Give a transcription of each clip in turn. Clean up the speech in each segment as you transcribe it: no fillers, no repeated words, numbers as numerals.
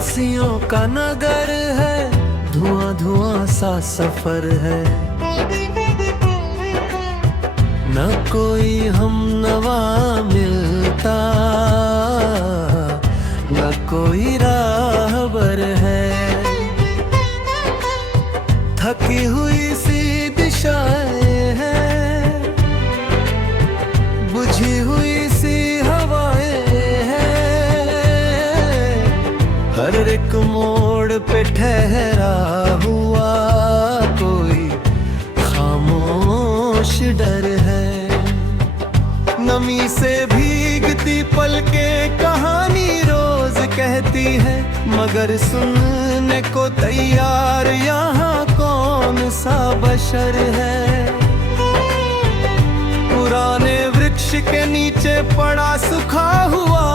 उदासियों का नगर है, धुआं धुआं सा सफर है। न कोई हमनवा मिलता, न कोई राहबर है। थकी हुई सी दिशाएं हैं, बुझी हुई सी हवाएं हैं। हर एक मोड़ पे ठहरा हुआ कोई खामोश डर है। नमी से भीगती पलकें कहानी रोज कहती है, मगर सुनने को तैयार यहाँ कौन सा बशर है। पुराने वृक्ष के नीचे पड़ा सूखा हुआ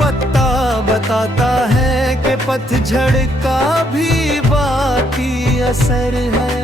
पत्ता बताता है कि पतझड़ का भी बाकी असर है।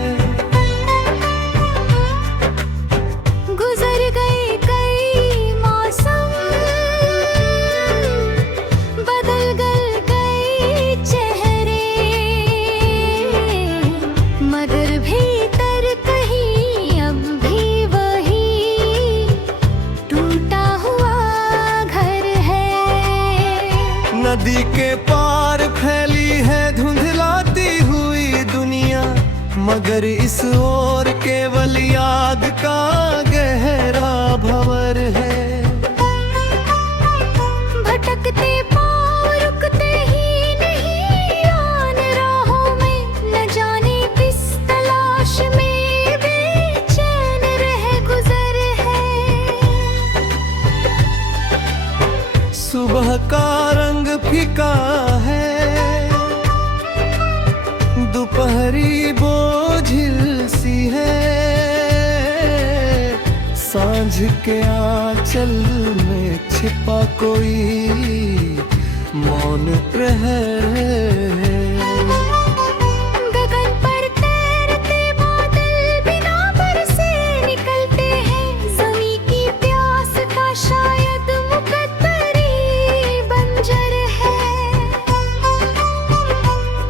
नदी के पार फैली है धुंधलाती हुई दुनिया, मगर इस ओर केवल याद का गहरा भंवर है। भटकते पाँव रुकते ही नहीं आन राहों में, न जाने किस तलाश में बेचैन रह गुजर है। सुबह का रंग फीका है, दोपहरी बोझिल सी है। सांझ के आंचल में छिपा कोई मौन प्रहर है। गगन पर तैरते बादल बिना बरसे निकलते हैं, ज़मीं की प्यास का शायद मुकद्दर बंजर है।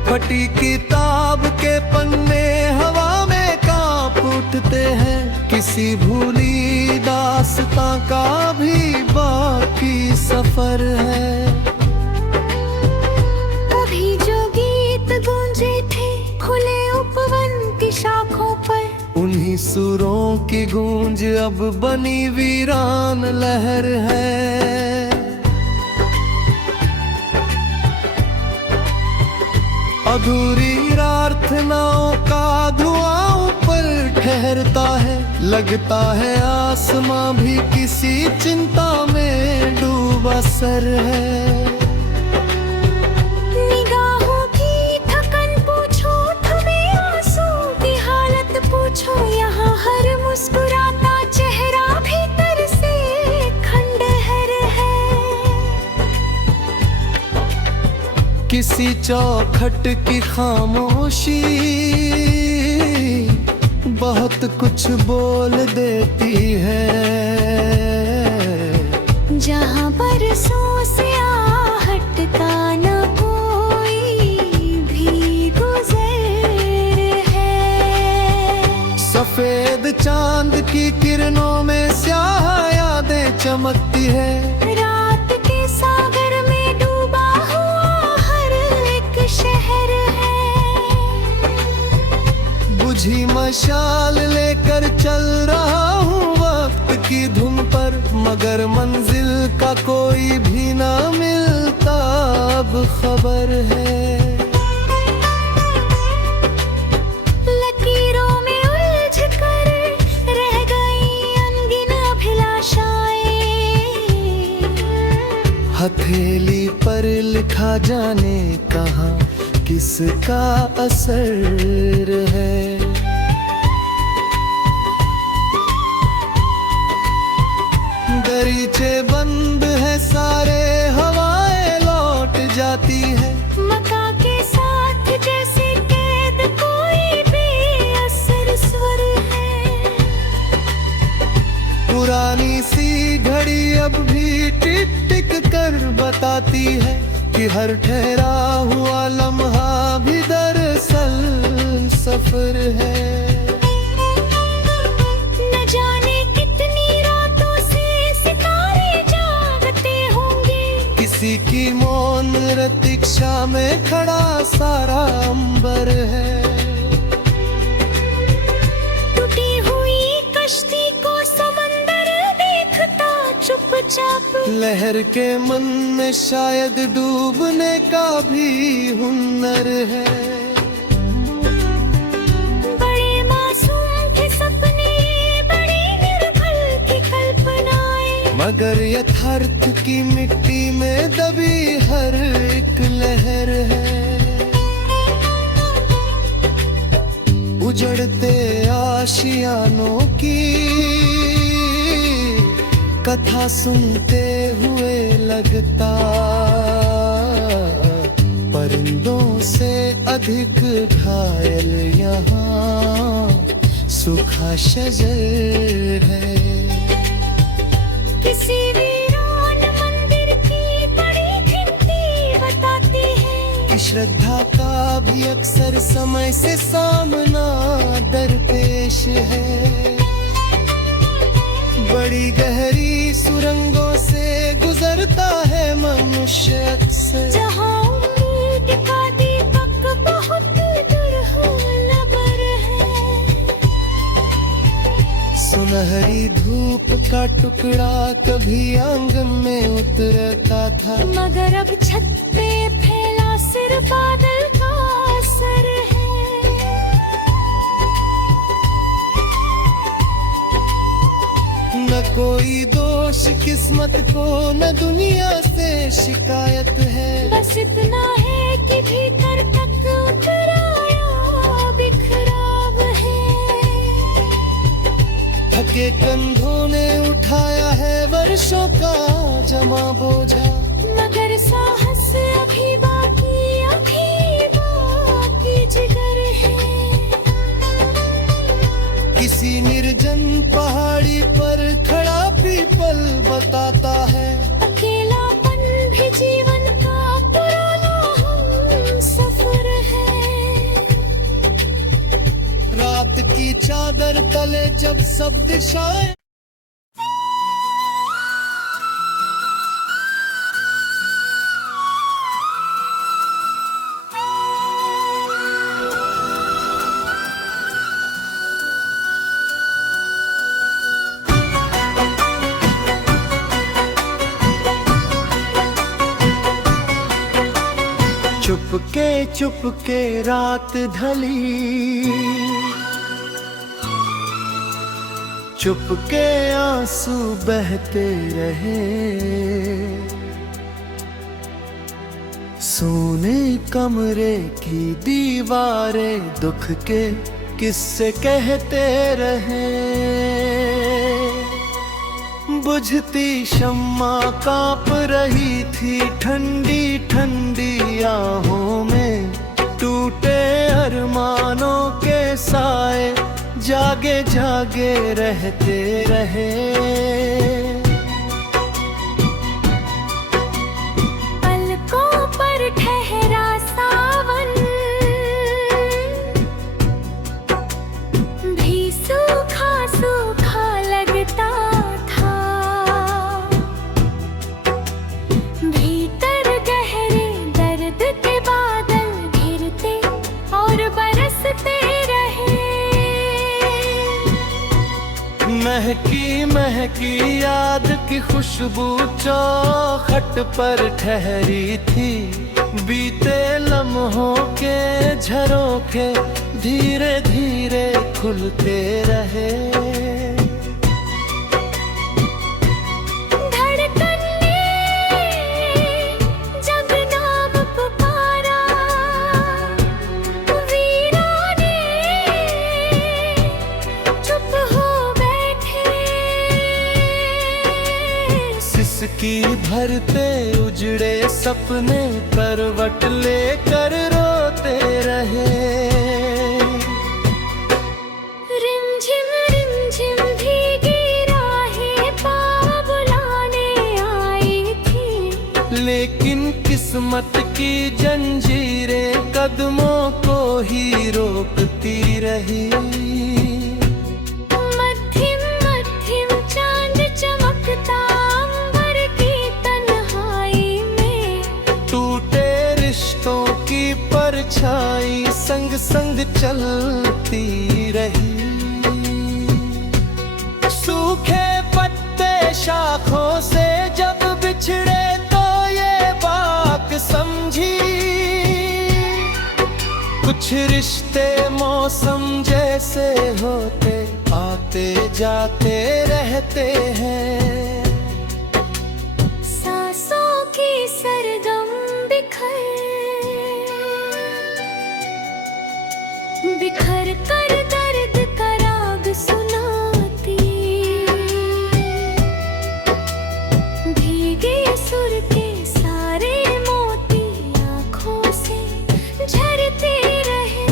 फटी किताब के पन्ने हवा में कांप उठते हैं, किसी भूली दास्तां का भी बाकी सफर है। कभी जो गीत गूंजे थे खुले उपवन की शाखों पर, उन्हीं सुरों की गूंज अब बनी वीरान लहर है। अधूरी प्रार्थनाओं का धुआं ऊपर ठहरता है, लगता है आसमां भी किसी चिंता में डूबा सर है। निगाहों की थकन पूछो, थमे आंसू की हालत पूछो, यहाँ हर मुस्कुराता चेहरा भीतर से खंडहर है। किसी चौखट की खामोशी बहुत कुछ बोल देती है। जहाँ बरसों से आहट का न कोई भी गुजर है। सफेद चांद की किरणों में स्याह यादें चमकती है। रात के सागर में डूबा हुआ हर एक शहर है। बुझी मशाल लेकर चल रहा हूँ वक्त की धुन पर, मगर मंजिल का कोई भी ना मिलता अब खबर है। लकीरों में उलझ कर रह गई अनगिन अभिलाषाएं, हथेली पर लिखा जाने कहाँ किसका असर है। दरीचे बंद है सारे, हवाएं लौट जाती है। मका के साथ जैसे कैद कोई बेअसर स्वर है। पुरानी सी घड़ी अब भी टिक टिक कर बताती है कि हर ठहरा हुआ लम्हा भी दरअसल सफर है। न जाने कितनी रातों से सितारे जागते होंगे, किसी की मौन प्रतीक्षा में खड़ा सारा अंबर है। टूटी हुई कश्ती को समंदर देखता चुपचाप, लहर के मन में शायद डूबने का भी हुनर है। बड़े मासूम के सपने, बड़ी निर्भल की कल्पनाएं, मगर यथार्थ की मिट्टी में दबी हर एक लहर है। उजड़ते आशियानों की कथा सुनते हुए लगता, परिंदों से अधिक घायल यहाँ सूखा शजर है। किसी वीरान मंदिर की बड़ी भित्ति बताती है कि श्रद्धा का भी अक्सर समय से सामना दरपेश है। बड़ी गहरी सुरंगों से गुजरता है मनुष्य अक्सर, जहाँ उम्मीद का दीपक बहुत दुर्लभ है। सुनहरी धूप का टुकड़ा कभी आंगन में उतरता था, मगर अब छत पे फैला सिर्फ बादल का असर है। न कोई दोष किस्मत को, न दुनिया से शिकायत है। बस इतना है कि भीतर तक उतराया बिखराव है। थके कंधों ने उठाया है वर्षों का जमा बोझा, मगर साहस अभी बाकी जिगर है। किसी निर्जन पहाड़ी पर खड़ा पीपल बताता है, अकेलापन भी जीवन का पुराना हम सफर है। रात की चादर तले जब सब दिशाएं चुपके रात ढली, चुपके आंसू बहते रहे। सोने कमरे की दीवारें दुख के किस्से कहते रहे। बुझती शम्मा कांप रही थी ठंडी ठंडी आहों में, टूटे अरमानों के साए जागे जागे रहते रहे। पलकों पर ठहरा सावन भी सूखा सूखा लगता था। भीतर गहरे दर्द के बादल घिरते और बरसते रहे। महकी महकी याद की खुशबू चौखट पर ठहरी थी। बीते लम्हों के झरोखे धीरे धीरे खुलते रहे। की भरते उजड़े सपने करवट लेकर रोते रहे। रिमझिम भीगी राहें पाँव बुलाने आई थी, लेकिन किस किस्मत की जंजीरें कदमों को ही रोकती रही। मध्यम मध्यम चांद चमकता अंबर की तन्हाई में, टूटे रिश्तों की परछाई संग संग चलती रही। सूखे पत्ते शाखों से जब बिछड़े तो ये बात समझी, कुछ रिश्ते मौसम जैसे होते आते जाते रहते हैं। सांसों की सरगम बिखर कर दर्द का राग सुनाती, भीगे सुर के सारे मोती आँखों से झरते रहे।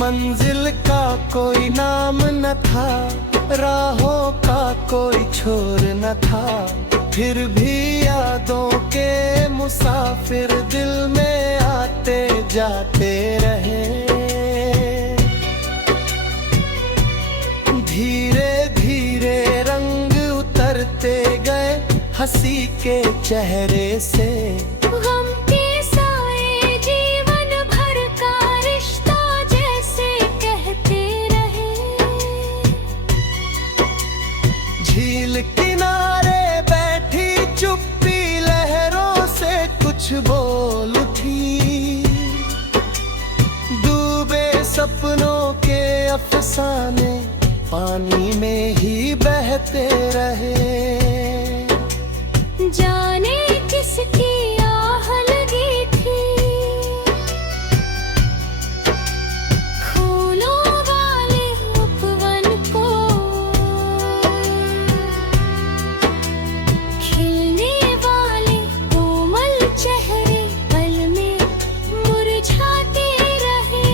मंजिल का कोई नाम न था, राहों का कोई छोर न था, फिर भी यादों के मुसाफिर दिल में आते जाते रहे। धीरे धीरे रंग उतरते गए हंसी के चेहरे से, गम के साए जीवन भर का रिश्ता जैसे कहते रहे। झील किनारे बैठी चुप्पी लहरों से कुछ बोल उठी, डूबे सपनों के अफसाने पानी में ही बहते रहे। जाने किसकी आह लगी थी, फूलों वाले उपवन को, खिलने वाले कोमल चेहरे पल में मुरझाते रहे।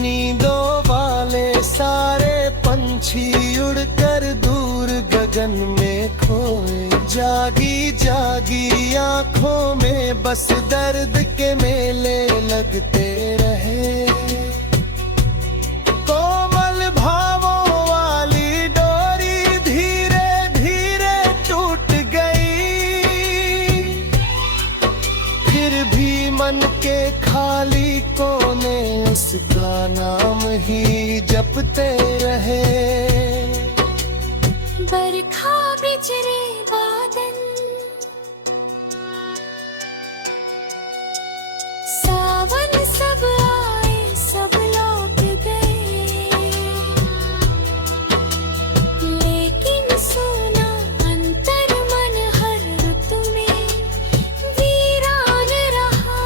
नींदों वाले सारे पंछी उड़कर दूर गगन में खोए, जागी जागी आंखों में बस दर्द के मेले लगते रहे। कोमल भावों वाली डोरी धीरे धीरे टूट गई, फिर भी मन के खाली कोने उसका नाम ही जपते रहे। बरखा बिजरे बादल, सावन सब आए सब लौट गए, लेकिन सुना अंतर मन हर रुत में वीरान रहा।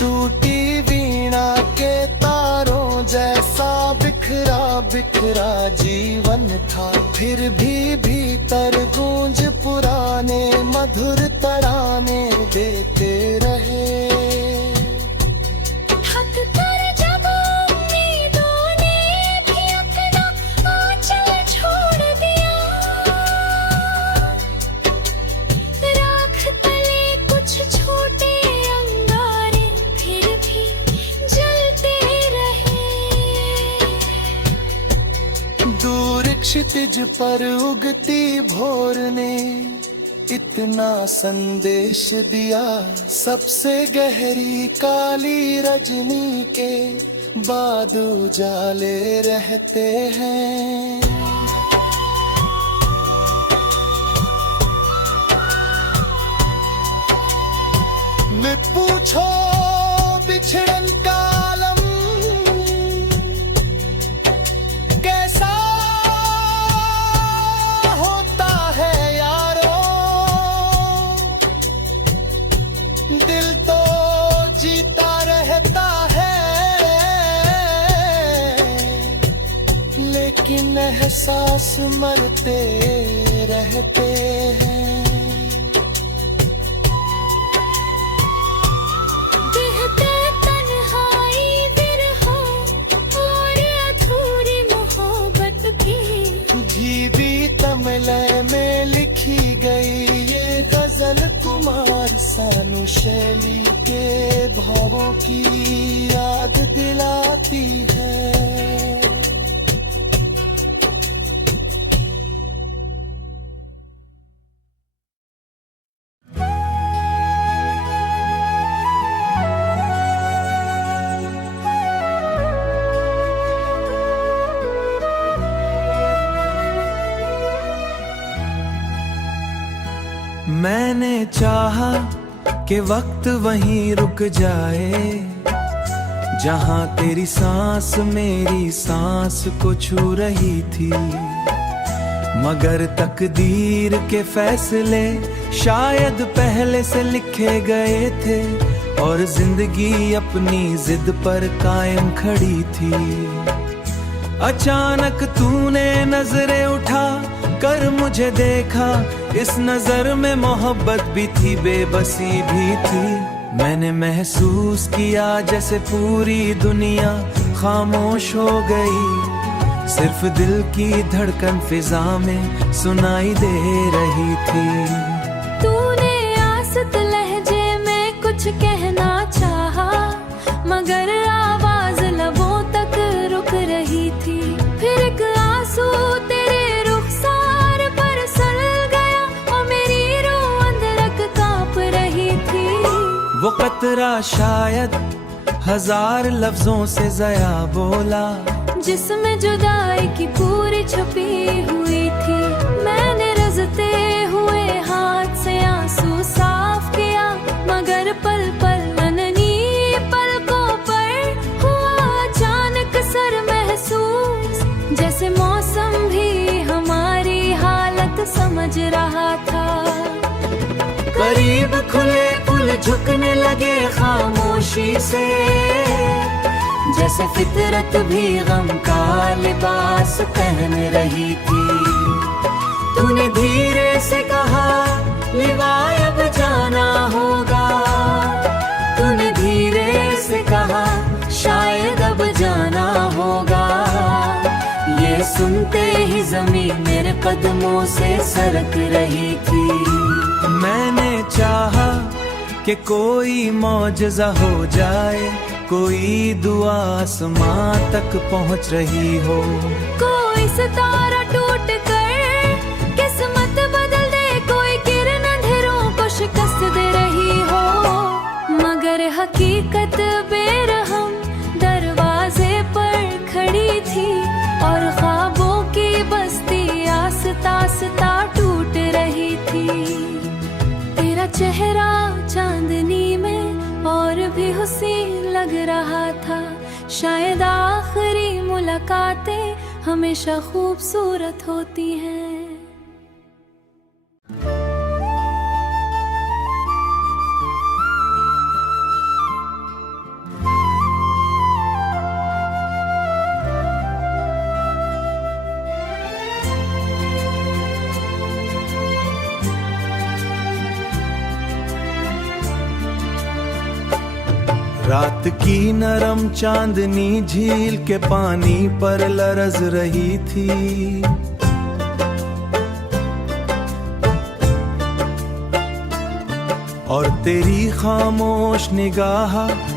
टूटी वीणा के तारों जैसा बिखरा बिखरा जीवन था, फिर भी भीतर गूंज पुराने मधुर तराने देते रहे। थक कर जब उम्मीदों ने भी अपना आंचल छोड़ दिया, राख तले कुछ छोटे अंगारे फिर भी जलते रहे। दूर क्षितिज पर उगती भोर ने इतना संदेश दिया, सबसे गहरी काली रजनी के बाद उजाले रहते हैं। मत पूछो बिछड़न का आलम कैसा होता है यारो, दिल तो जीता रहता है, लेकिन एहसास मरते रहते हैं। कुमार सानू शैली के भावों की याद दिलाती है। मैंने चाहा कि वक्त वहीं रुक जाए, जहां तेरी सांस मेरी सांस को छू रही थी। मगर तकदीर के फैसले शायद पहले से लिखे गए थे, और जिंदगी अपनी जिद पर कायम खड़ी थी। अचानक तूने नजरें उठा कर मुझे देखा, इस नजर में मोहब्बत भी थी बेबसी भी थी। मैंने महसूस किया जैसे पूरी दुनिया खामोश हो गई, सिर्फ दिल की धड़कन फिजा में सुनाई दे रही थी। तूने आसत लहजे में कुछ कहना चाहा, मगर आवाज लबों तक रुक रही थी। फिर एक आंसू तेरे रुखसार पर सल गया, और मेरी रूह अंदरक कांप रही थी। वो कतरा शायद हजार लफ्जों से ज़या बोला, जिसमें जुदाई की पूरी छुपी हुई थी। मैंने रजते हुए हाथ से आंसू साफ किया, मगर पल पल अननी पलकों पर हुआ अचानक सर महसूस, जैसे मौसम भी हमारी हालत समझ रहा था। करीब खुले पुल झुकने लगे खामोशी से, जैसे फितरत भी गम का लिबास पहन रही थी। तूने धीरे से कहा लिवाए अब जाना होगा, तूने धीरे से कहा शायद अब जाना होगा। ये सुनते ही ज़मीन मेरे कदमों से सरक रही थी। मैंने चाहा कि कोई मौजज़ा हो जाए, कोई दुआ आसमां तक पहुंच रही हो। कोई सितारा टूट कर किस्मत बदल दे, कोई किरण अंधेरों को शिकस्त दे रही हो। मगर हकीकत बेरहम दरवाजे पर खड़ी थी, और ख्वाबों की बस्ती आस्ता आस्ता टूट रही थी। तेरा चेहरा चांदनी में और भी हुस्न लग रहा था। शायद आखिरी मुलाकातें हमेशा खूबसूरत होती हैं। रात की नरम चांदनी झील के पानी पर लरज रही थी। और तेरी खामोश निगाह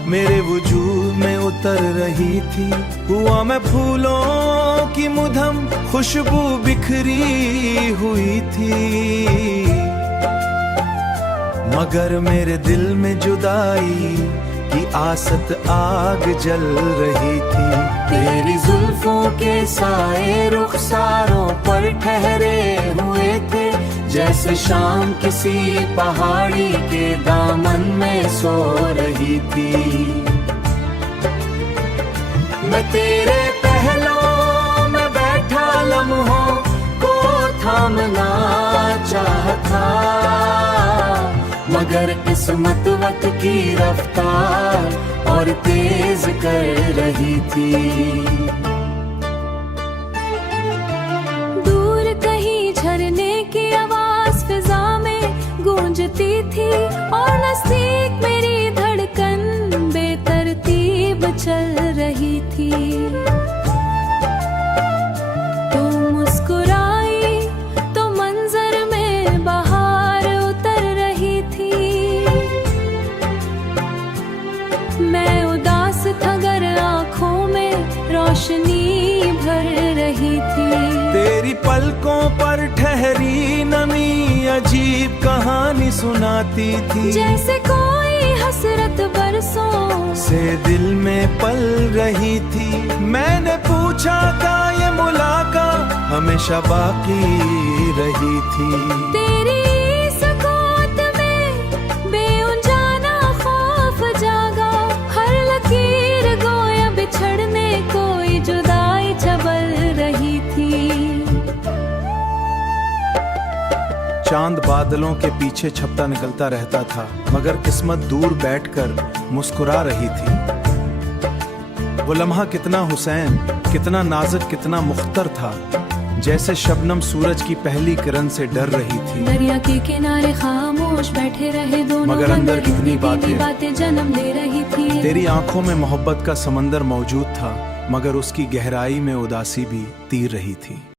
मेरे वजूद में उतर रही थी। हुआ मैं फूलों की मुधम खुशबू बिखरी हुई थी, मगर मेरे दिल में जुदाई की आसत आग जल रही थी। तेरी जुल्फों के साए रुखसारों पर ठहरे हुए थे, जैसे शाम किसी पहाड़ी के दामन में सो रही थी। मैं तेरे पहलों में बैठा लम्हों को थामना चाहता, मगर किस्मत वक्त की रफ्तार और तेज कर रही थी। दूर कहीं झरने की आवाज फिजा में गूंजती थी, और नज़दीक मेरी धड़कन बेतरतीब चल रही थी। तो मुस्कुराई तो मंजर में बहार उतर रही थी। अजीब कहानी सुनाती थी, जैसे कोई हसरत बरसों से दिल में पल रही थी। मैंने पूछा था ये मुलाकात हमेशा बाकी रही थी। तेरी सुकूत में बेअंजाना खौफ जागा, हर लकीर गोया बिछड़ने कोई जुदाई चबल रही थी। चांद बादलों के पीछे छपता निकलता रहता था, मगर किस्मत दूर बैठकर मुस्कुरा रही थी। वो लम्हा कितना हुसैन, कितना नाजुक, कितना मुख्तर था, जैसे शबनम सूरज की पहली किरण से डर रही थी। दरिया के किनारे खामोश बैठे रहे दोनों, मगर अंदर कितनी बातें जन्म ले रही थी। तेरी आंखों में मोहब्बत का समंदर मौजूद था, मगर उसकी गहराई में उदासी भी तीर रही थी।